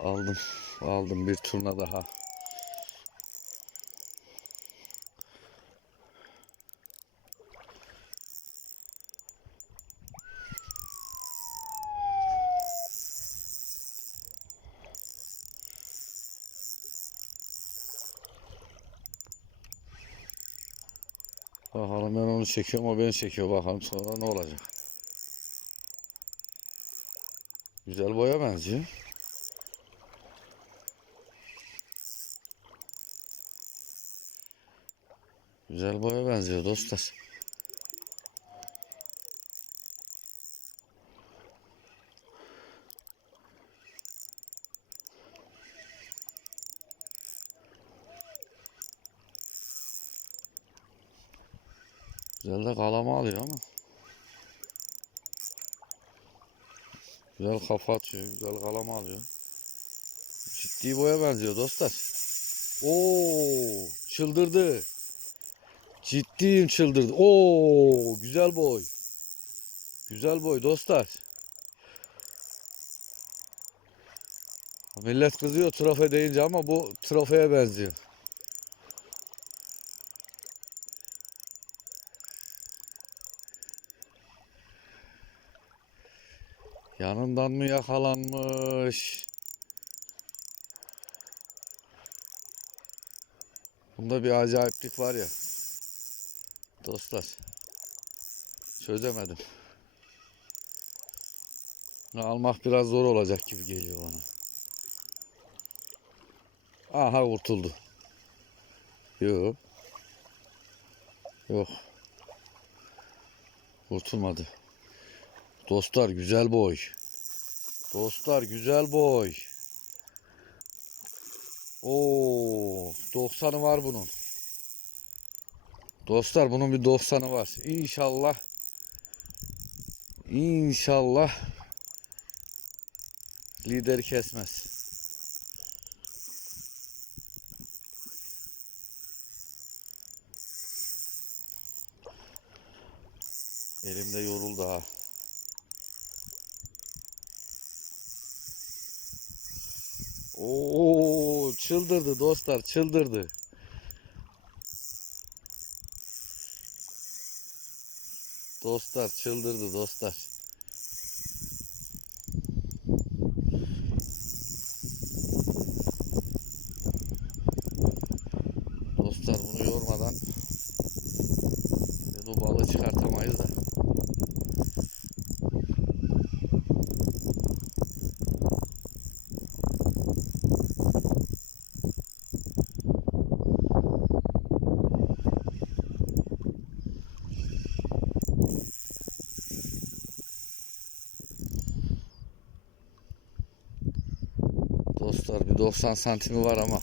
Aldım. Aldım bir turna daha. Bakalım ben onu çekiyorum o beni çekiyor bakalım sonra ne olacak. Güzel boya benziyor. Güzel boya benziyor dostlar. Güzel de kalama alıyor ama. Güzel kafa atıyor, güzel kalama alıyor. Ciddi boya benziyor dostlar. Oo, çıldırdı. Ciddiyim çıldırdı. Oo, güzel boy. Güzel boy dostlar. Millet kızıyor trofe deyince ama bu trofeye benziyor. Yanından mı yakalanmış? Bunda bir acayiplik var ya. Dostlar. Çözemedim. Bunu almak biraz zor olacak gibi geliyor bana. Aha kurtuldu. Yok. Yok. Kurtulmadı. Dostlar güzel boy. Dostlar güzel boy. Oo, 90'ı var bunun. Dostlar bunun bir 90'ı var. İnşallah İnşallah lideri kesmez. Elimde yoruldu ha. Oo çıldırdı dostlar çıldırdı. Dostlar çıldırdı dostlar. Dostlar bir 90 santimi var ama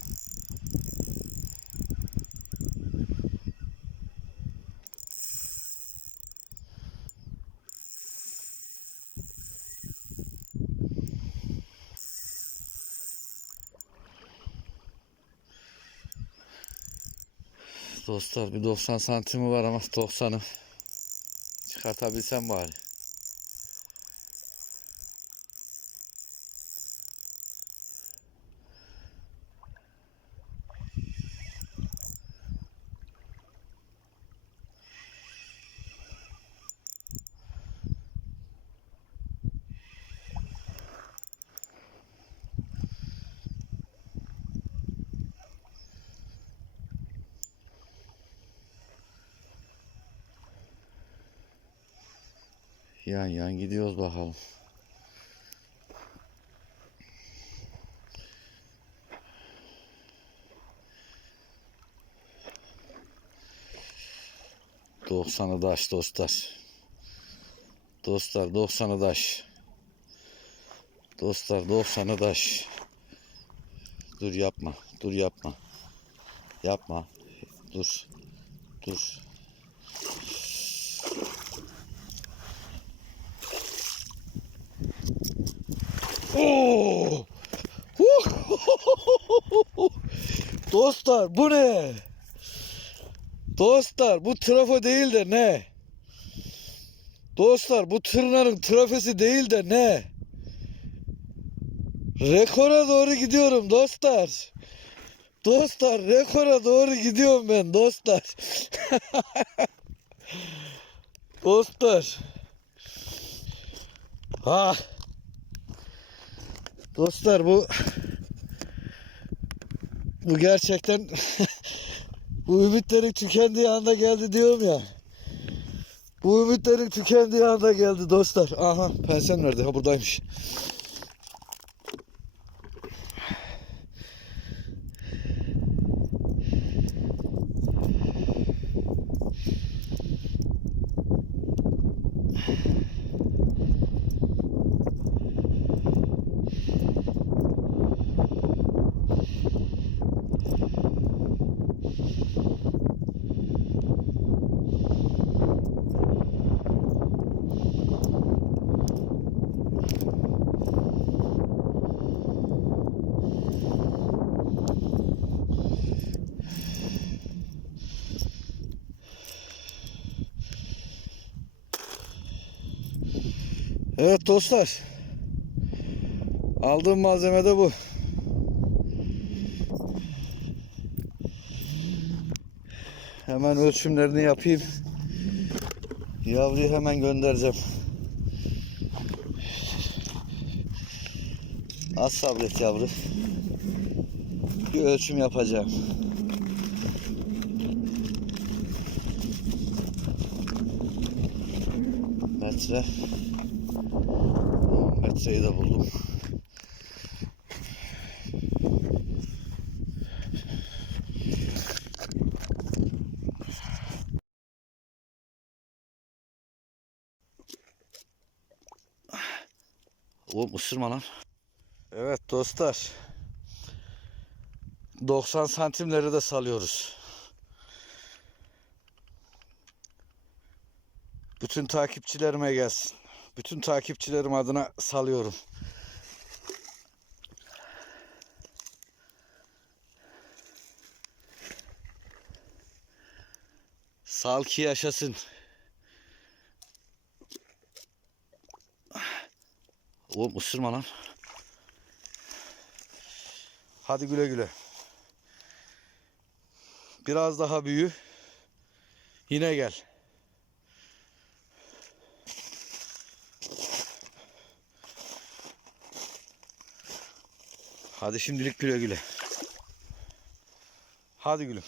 Dostlar bir 90 santimi var ama 90'ı çıkartabilsem bari. Yan yan gidiyoruz bakalım. Doksanı daş dostlar. Dostlar doksanı daş. Dostlar doksanı daş. Dur yapma. Dur yapma. Yapma. Dur. Dur. Oo! Dostlar bu ne? Dostlar bu trafo değil de ne? Dostlar bu tırnanın trafesi değil de ne? Rekora doğru gidiyorum dostlar. Dostlar rekora doğru gidiyorum ben dostlar. dostlar. Ha. Dostlar bu bu gerçekten bu ümitlerin tükendiği anda geldi diyorum ya. Bu ümitlerin tükendiği anda geldi dostlar. Aha pensen nerede? Ha buradaymış. Evet dostlar. Aldığım malzeme de bu. Hemen ölçümlerini yapayım. Yavruyu hemen göndereceğim. Az sabret yavru. Bir ölçüm yapacağım. Metre. Tamam, metreyi de buldum. Oğlum ısırma lan. Evet dostlar. 90 santimleri de salıyoruz. Bütün takipçilerime gelsin. Bütün takipçilerim adına salıyorum. Sal ki yaşasın. Oğlum ısırma lan. Hadi güle güle. Biraz daha büyü. Yine gel. Hadi şimdilik güle güle. Hadi gülüm.